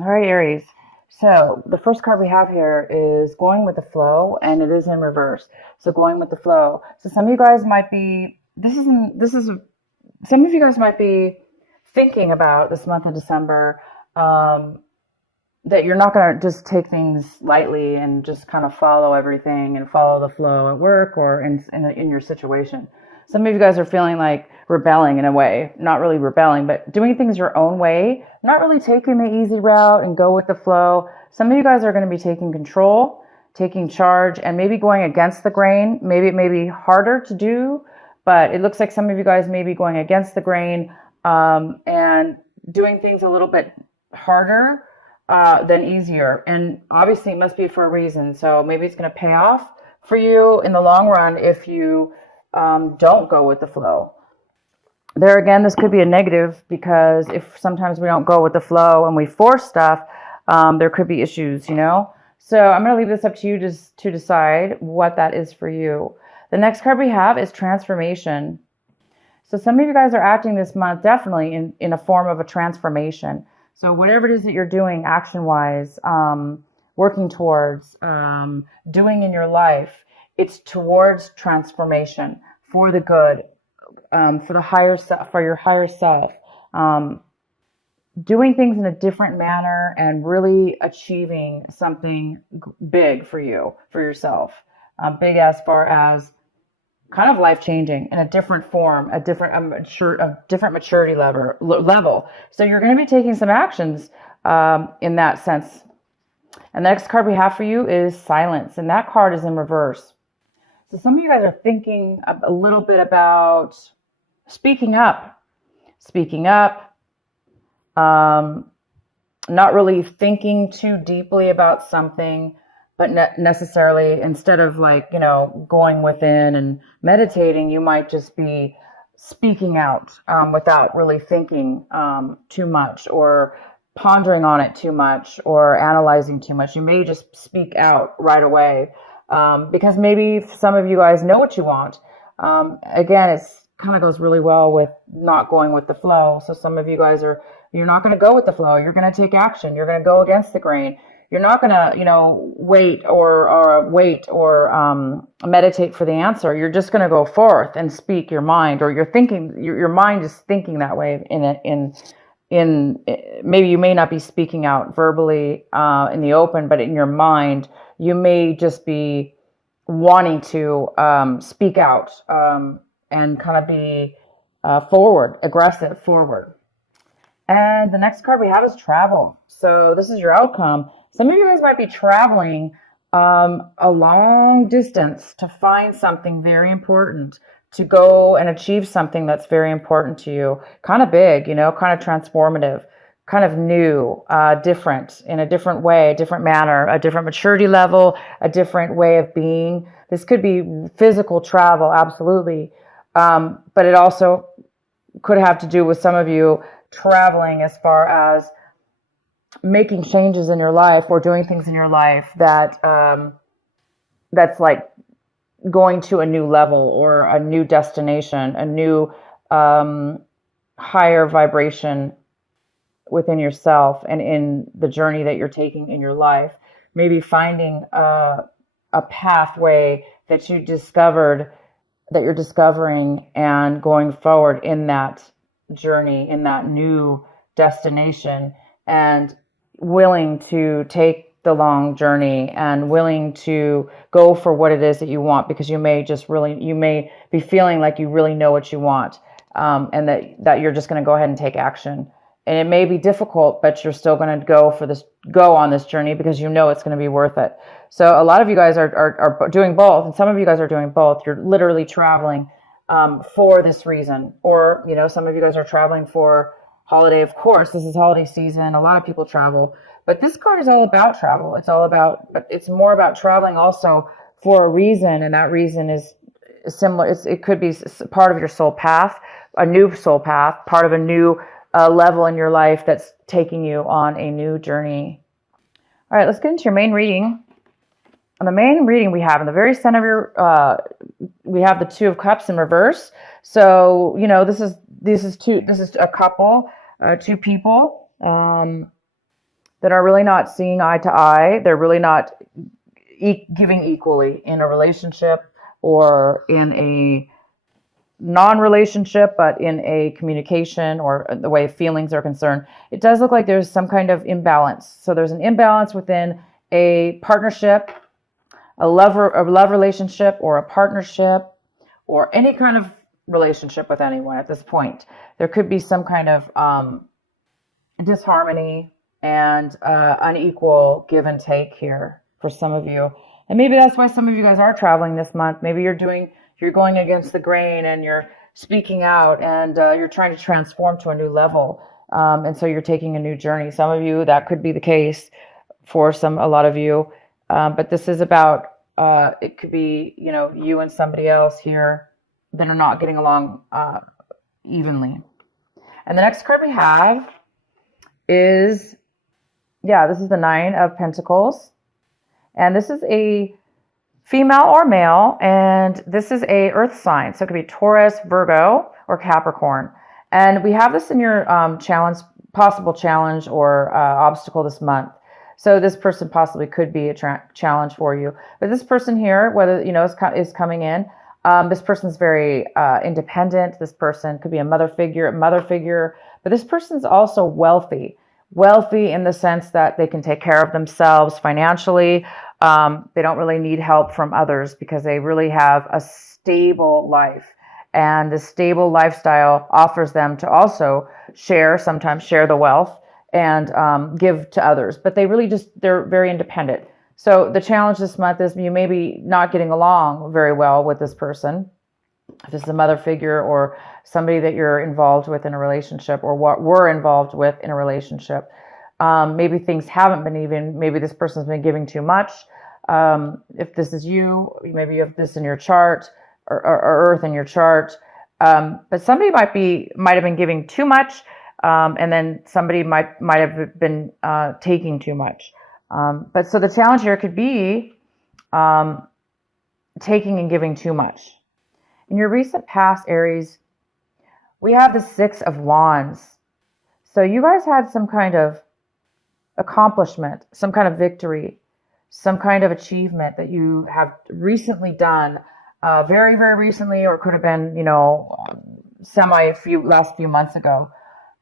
All right, Aries. So the first card we have here is going with the flow, and it is in reverse. So going with the flow. So some of you guys might be. Some of you guys might be thinking about this month of December. Um, that you're not going to just take things lightly and just kind of follow everything and follow the flow at work or in your situation. Some of you guys are feeling like rebelling in a way, not really rebelling, but doing things your own way, not really taking the easy route and go with the flow. Some of you guys are going to be taking control, taking charge, and maybe going against the grain. Maybe it may be harder to do, but it looks like some of you guys may be going against the grain and doing things a little bit harder than easier. And obviously, it must be for a reason. So maybe it's going to pay off for you in the long run if you don't go with the flow. There again, this could be a negative because if sometimes we don't go with the flow and we force stuff, there could be issues, you know? So I'm going to leave this up to you to decide what that is for you. The next card we have is transformation. So some of you guys are acting this month definitely in a form of a transformation. So whatever it is that you're doing action-wise, working towards, doing in your life, it's towards transformation for the good, for the higher self, for your higher self, doing things in a different manner and really achieving something big for you, for yourself. Big as far as kind of life changing in a different form, a different maturity level. So you're going to be taking some actions in that sense. And the next card we have for you is silence, and that card is in reverse. So some of you guys are thinking a little bit about speaking up, not really thinking too deeply about something, but necessarily instead of going within and meditating, you might just be speaking out without really thinking too much or pondering on it too much or analyzing too much. You may just speak out right away because maybe some of you guys know what you want. Again, it's kind of goes really well with not going with the flow. So some of you guys you're not going to go with the flow. You're going to take action. You're going to go against the grain. You're not going to, wait or meditate for the answer. You're just going to go forth and speak your mind, or you're thinking, your mind is thinking that way maybe you may not be speaking out verbally in the open, but in your mind, you may just be wanting to speak out and kind of be aggressive forward. And the next card we have is travel. So this is your outcome. Some of you guys might be traveling a long distance to find something very important, to go and achieve something that's very important to you. Kind of big, kind of transformative, kind of new, different, in a different way, a different manner, a different maturity level, a different way of being. This could be physical travel, absolutely. But it also could have to do with some of you traveling as far as making changes in your life or doing things in your life that's like going to a new level or a new destination, a new higher vibration within yourself and in the journey that you're taking in your life. Maybe finding a pathway that you're discovering and going forward in that journey, in that new destination, and willing to take the long journey and willing to go for what it is that you want, because you may be feeling like you really know what you want, and that you're just going to go ahead and take action. And it may be difficult, but you're still going to go on this journey because you know it's going to be worth it. So a lot of you guys are doing both, and some of you guys are doing both. You're literally traveling for this reason, or some of you guys are traveling for holiday. Of course, this is holiday season. A lot of people travel, but this card is all about travel. But it's more about traveling also for a reason, and that reason is similar. It could be part of your soul path, a new soul path, part of a new level in your life that's taking you on a new journey. All right, let's get into your main reading. On the main reading, we have in the very center of your, we have the Two of Cups in reverse. So this is a couple, two people, that are really not seeing eye to eye. They're really not giving equally in a relationship or in a non-relationship, but in a communication or the way feelings are concerned. It does look like there's some kind of imbalance. So there's an imbalance within a partnership, a love relationship, or a partnership, or any kind of relationship with anyone at this point. There could be some kind of disharmony and unequal give and take here for some of you. And maybe that's why some of you guys are traveling this month. Maybe you're going against the grain and you're speaking out and you're trying to transform to a new level. And so you're taking a new journey. Some of you, that could be the case for a lot of you. But this is about, it could be, you and somebody else here that are not getting along evenly. And the next card we have is, this is the Nine of Pentacles. And this is a female or male, and this is a earth sign. So it could be Taurus, Virgo, or Capricorn. And we have this in your possible challenge or obstacle this month. So this person possibly could be a challenge for you. But this person here, whether, is coming in, this person's very independent. This person could be a mother figure, but this person's also wealthy in the sense that they can take care of themselves financially. They don't really need help from others because they really have a stable life, and the stable lifestyle offers them to also sometimes share the wealth and give to others, but they're very independent. So the challenge this month is you may be not getting along very well with this person. If it's a mother figure or somebody that you're involved with in a relationship, or what we're involved with in a relationship. Maybe things haven't been even, maybe this person's been giving too much. If this is you, maybe you have this in your chart or earth in your chart. But somebody might have been giving too much. And then somebody might have been taking too much. But so the challenge here could be taking and giving too much. In your recent past, Aries, we have the Six of Wands. So you guys had some kind of accomplishment, some kind of victory, some kind of achievement that you have recently done, very, very recently, or could have been, last few months ago,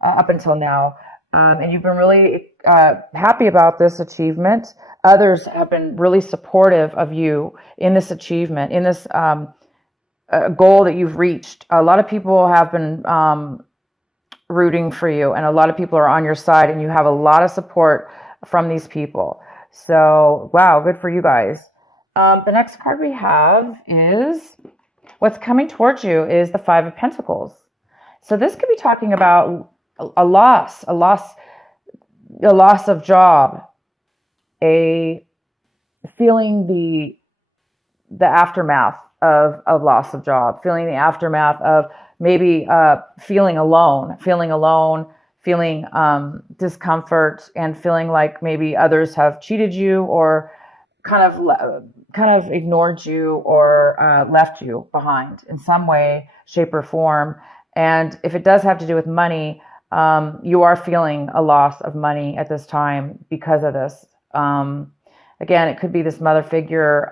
up until now. And you've been really happy about this achievement. Others have been really supportive of you in this achievement, in this goal that you've reached. A lot of people have been rooting for you, and a lot of people are on your side, and you have a lot of support from these people. So, wow, good for you guys. The next card we have is, what's coming towards you is the Five of Pentacles. So this could be talking about a loss of job, feeling the aftermath of loss of job, feeling the aftermath of maybe feeling alone, feeling discomfort, and feeling like maybe others have cheated you or kind of ignored you or left you behind in some way, shape, or form. And if it does have to do with money, you are feeling a loss of money at this time because of this. Again, it could be this mother figure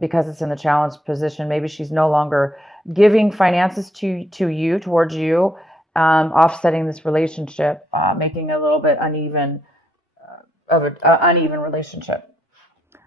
because it's in the challenged position. Maybe she's no longer giving finances towards you, offsetting this relationship, making a little bit uneven relationship.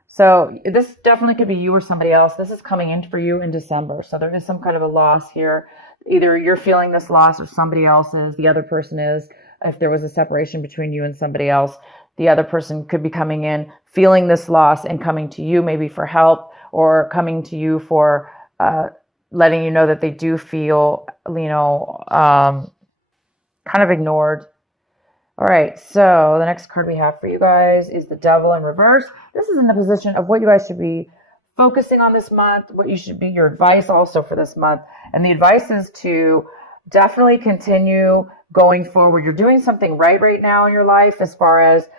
So this definitely could be you or somebody else. This is coming in for you in December. So there is some kind of a loss here. Either you're feeling this loss or somebody else is, the other person is. If there was a separation between you and somebody else, the other person could be coming in, feeling this loss and coming to you maybe for help, or coming to you for letting you know that they do feel, kind of ignored. All right, so the next card we have for you guys is the Devil in reverse. This is in the position of what you guys should be focusing on this month, what you should be, your advice also for this month. And the advice is to definitely continue going forward. You're doing something right now in your life as far as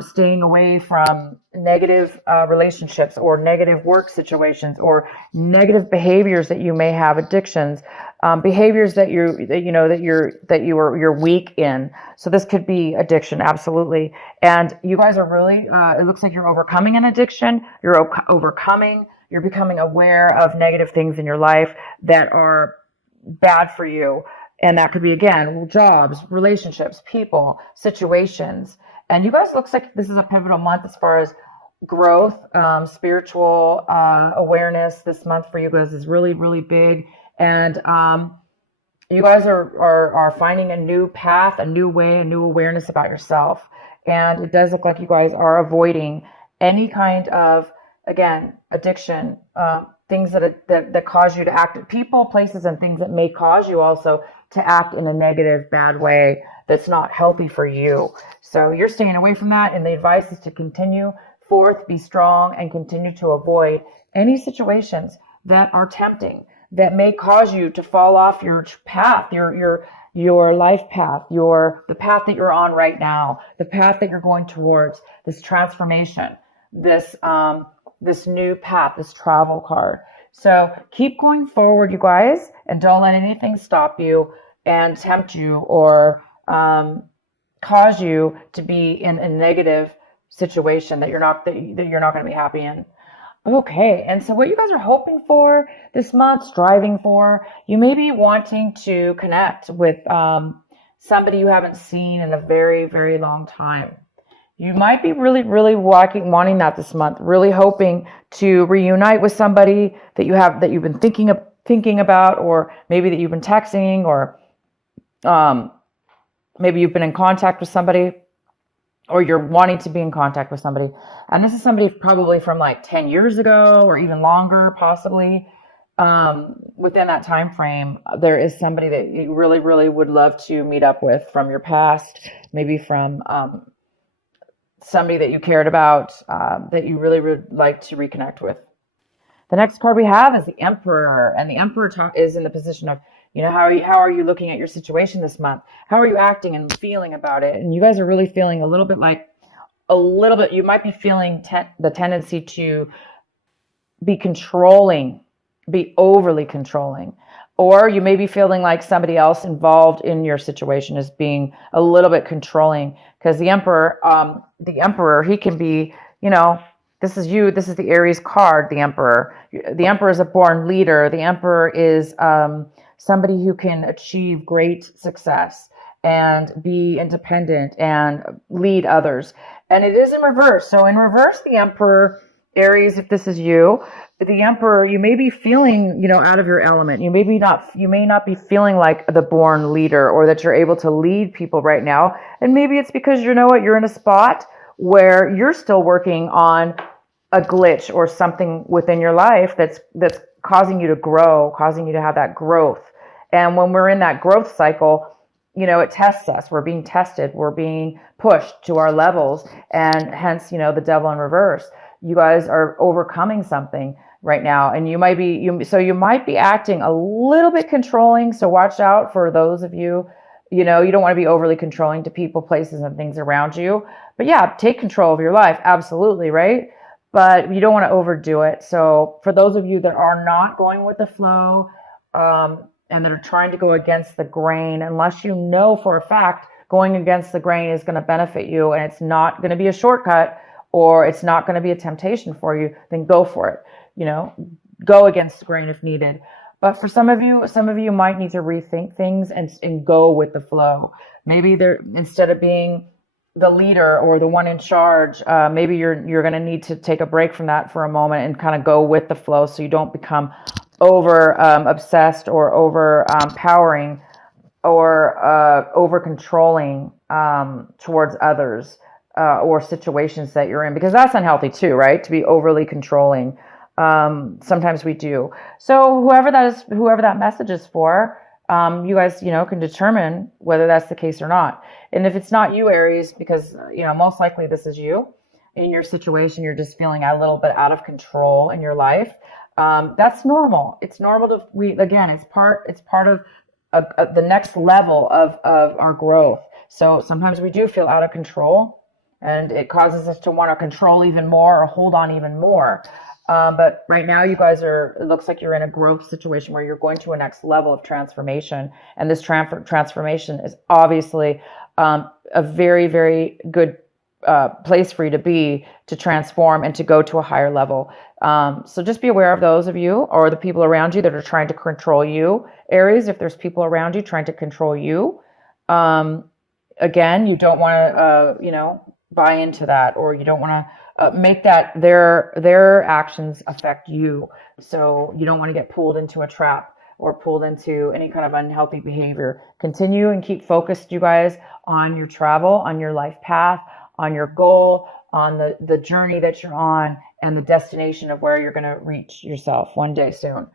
staying away from negative relationships or negative work situations or negative behaviors that you may have, addictions, behaviors that you're weak in. So this could be addiction, absolutely. And you guys are really, it looks like you're overcoming an addiction. You're becoming aware of negative things in your life that are bad for you. And that could be, again, jobs, relationships, people, situations. And you guys, looks like this is a pivotal month as far as growth, spiritual awareness. This month for you guys is really, really big. And you guys are finding a new path, a new way, a new awareness about yourself. And it does look like you guys are avoiding any kind of, again, addiction, things that cause you to act, people, places, and things that may cause you also to act in a negative, bad way that's not healthy for you. So you're staying away from that, and the advice is to continue forth, be strong, and continue to avoid any situations that are tempting, that may cause you to fall off your path, your life path, the path that you're on right now, the path that you're going towards, this transformation, this new path, this travel card. So keep going forward, you guys, and don't let anything stop you and tempt you or cause you to be in a negative situation that you're not going to be happy in. Okay, and so what you guys are hoping for this month, striving for, you may be wanting to connect with somebody you haven't seen in a very, very long time. You might be really, really wanting that this month, really hoping to reunite with somebody that you've been thinking about, or maybe that you've been texting, or maybe you've been in contact with somebody, or you're wanting to be in contact with somebody. And this is somebody probably from like 10 years ago or even longer, possibly. Within that time frame, there is somebody that you really, really would love to meet up with from your past, maybe from somebody that you cared about, that you really would like to reconnect with. The next card we have is the Emperor, and the Emperor is in the position of, how are you looking at your situation this month? How are you acting and feeling about it? And you guys are really feeling you might be feeling the tendency to be controlling, be overly controlling. Or you may be feeling like somebody else involved in your situation is being a little bit controlling, because the Emperor, he can be, this is you, this is the Aries card, the Emperor. The Emperor is a born leader. The Emperor is somebody who can achieve great success and be independent and lead others. And it is in reverse. So in reverse, the Emperor, Aries, if this is you, the Emperor, you may be feeling, out of your element. You may not be feeling like the born leader, or that you're able to lead people right now. And maybe it's because you're in a spot where you're still working on a glitch or something within your life that's causing you to grow, causing you to have that growth. And when we're in that growth cycle, it tests us. We're being tested. We're being pushed to our levels, and hence, the devil in reverse. You guys are overcoming something right now, and you might be acting a little bit controlling. So watch out for those of you. You don't want to be overly controlling to people, places, and things around you. But yeah, take control of your life, absolutely, right? But you don't want to overdo it. So for those of you that are not going with the flow, and that are trying to go against the grain, unless you know for a fact going against the grain is going to benefit you, and it's not going to be a shortcut, or it's not going to be a temptation for you, then go for it. Go against the grain if needed. But for some of you might need to rethink things and go with the flow. Maybe instead of being the leader or the one in charge, maybe you're going to need to take a break from that for a moment and kind of go with the flow, so you don't become over obsessed or over powering or over controlling towards others or situations that you're in, because that's unhealthy too, right? To be overly controlling. Sometimes we do. So whoever that message is for, you guys, can determine whether that's the case or not. And if it's not you, Aries, because, most likely this is you in your situation, you're just feeling a little bit out of control in your life. That's normal. It's normal it's part of the next level of our growth. So sometimes we do feel out of control, and it causes us to want to control even more or hold on even more. But right now you guys it looks like you're in a growth situation where you're going to a next level of transformation. And this transformation is obviously a very, very good place for you to be, to transform and to go to a higher level. So just be aware of those of you or the people around you that are trying to control you. Aries, if there's people around you trying to control you, again, you don't want to, buy into that, or you don't want to make that their actions affect you. So you don't want to get pulled into a trap or pulled into any kind of unhealthy behavior. Continue and keep focused, you guys, on your travel, on your life path, on your goal, on the journey that you're on, and the destination of where you're going to reach yourself one day soon.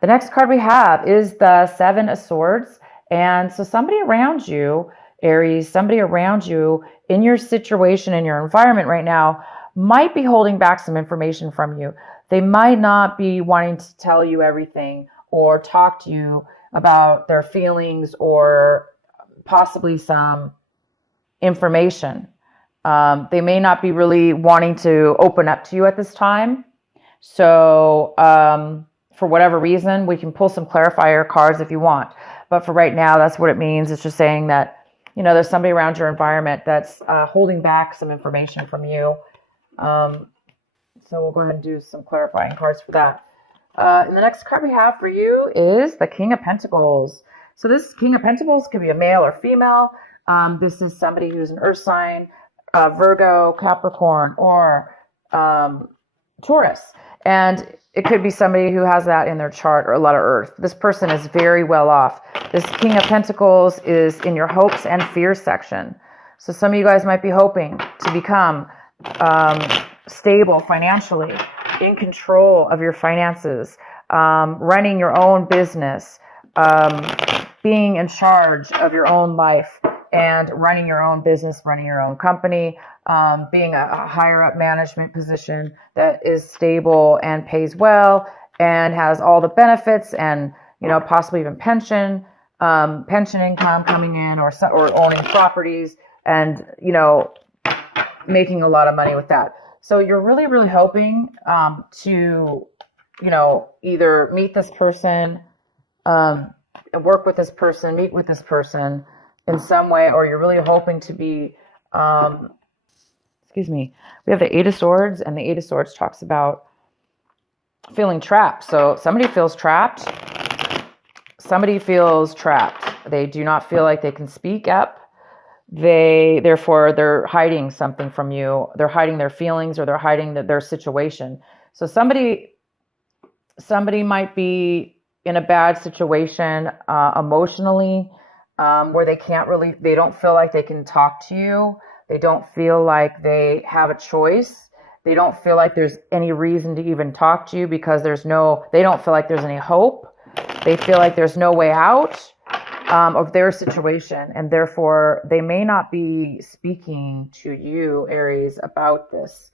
The next card we have is the Seven of Swords. And so somebody around you, Aries, somebody around you in your situation, in your environment right now, might be holding back some information from you. They might not be wanting to tell you everything or talk to you about their feelings or possibly some information. They may not be really wanting to open up to you at this time. So for whatever reason, we can pull some clarifier cards if you want. But for right now, that's what it means. It's just saying that, there's somebody around your environment that's holding back some information from you. So we'll go ahead and do some clarifying cards for that. And the next card we have for you is the King of Pentacles. So this King of Pentacles could be a male or female. This is somebody who's an earth sign, Virgo, Capricorn, or Taurus. And it could be somebody who has that in their chart, or a lot of earth. This person is very well off. This King of Pentacles is in your hopes and fears section. So some of you guys might be hoping to become stable financially, in control of your finances, running your own business, being in charge of your own life, and running your own business, running your own company, being a higher up management position that is stable and pays well and has all the benefits and, possibly even pension income coming in, or owning properties and, making a lot of money with that. So you're really, really hoping to, either meet this person, work with this person, meet with this person in some way, or you're really hoping to be, we have the Eight of Swords, and the Eight of Swords talks about feeling trapped. So somebody feels trapped. Somebody feels trapped. They do not feel like they can speak up. Therefore, they're hiding something from you. They're hiding their feelings, or they're hiding their situation. So somebody might be in a bad situation emotionally, where they don't feel like they can talk to you. They don't feel like they have a choice. They don't feel like there's any reason to even talk to you because they don't feel like there's any hope. They feel like there's no way out of their situation, and therefore they may not be speaking to you, Aries, about this.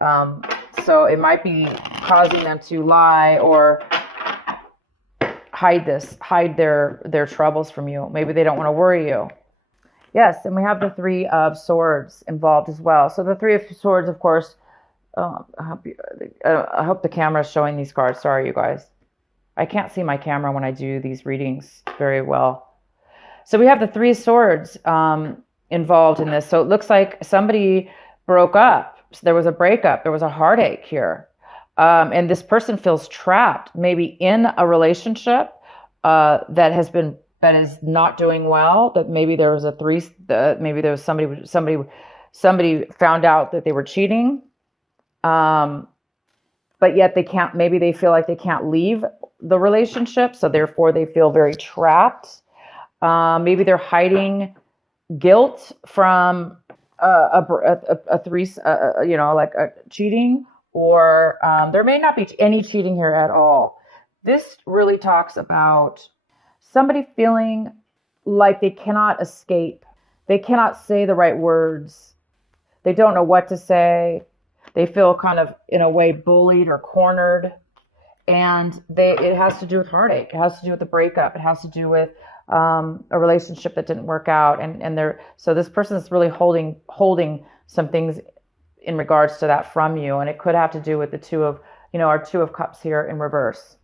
So it might be causing them to lie or hide their troubles from you. Maybe they don't want to worry you. Yes, and we have the Three of Swords involved as well. So the Three of Swords, of course, I hope the camera is showing these cards. Sorry, you guys. I can't see my camera when I do these readings very well. So we have the Three of Swords involved in this. So it looks like somebody broke up. So there was a breakup. There was a heartache here. And this person feels trapped, maybe in a relationship that is not doing well. That maybe there was maybe there was somebody found out that they were cheating, but yet maybe they feel like they can't leave the relationship, so therefore they feel very trapped. Maybe they're hiding guilt from cheating, or there may not be any cheating here at all. This really talks about somebody feeling like they cannot escape. They cannot say the right words. They don't know what to say. They feel kind of, in a way, bullied or cornered. And it has to do with heartache. It has to do with the breakup. It has to do with a relationship that didn't work out. So this person is really holding some things in regards to that from you. And it could have to do with the two of, our two of cups here in reverse.